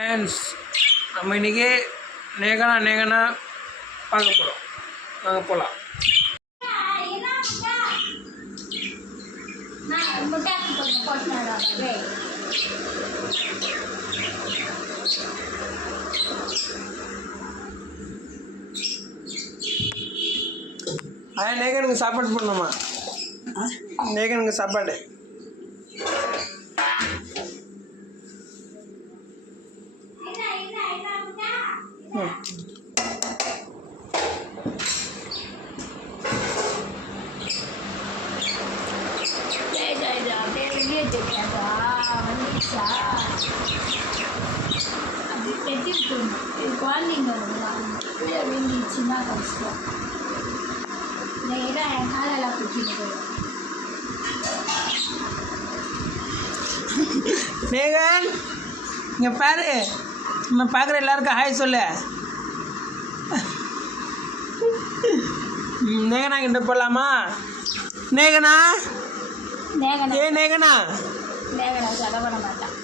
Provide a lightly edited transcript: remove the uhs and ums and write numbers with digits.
Friends, நம்ம இன்றைக்கி நேகனா பார்க்க போகிறோம். நாங்கள் போகலாம். நேகனுக்கு சாப்பாடு பண்ணணுமா? நேகனுக்கு சாப்பாடு குழந்தைங்க வேண்டிச்சுன்னா கஷ்டம். நேராக என் காலெல்லாம் பிடிச்சிட்டு போயிடும். நேகன், இங்கே பாரு, நம்ம பார்க்குற எல்லாருக்கும் ஹாய் சொல்லு. நேகனா கிட்ட போகலாமா? நேகனா நேகனா நேகனா நேகனா சடை பண்ண மாட்டான்.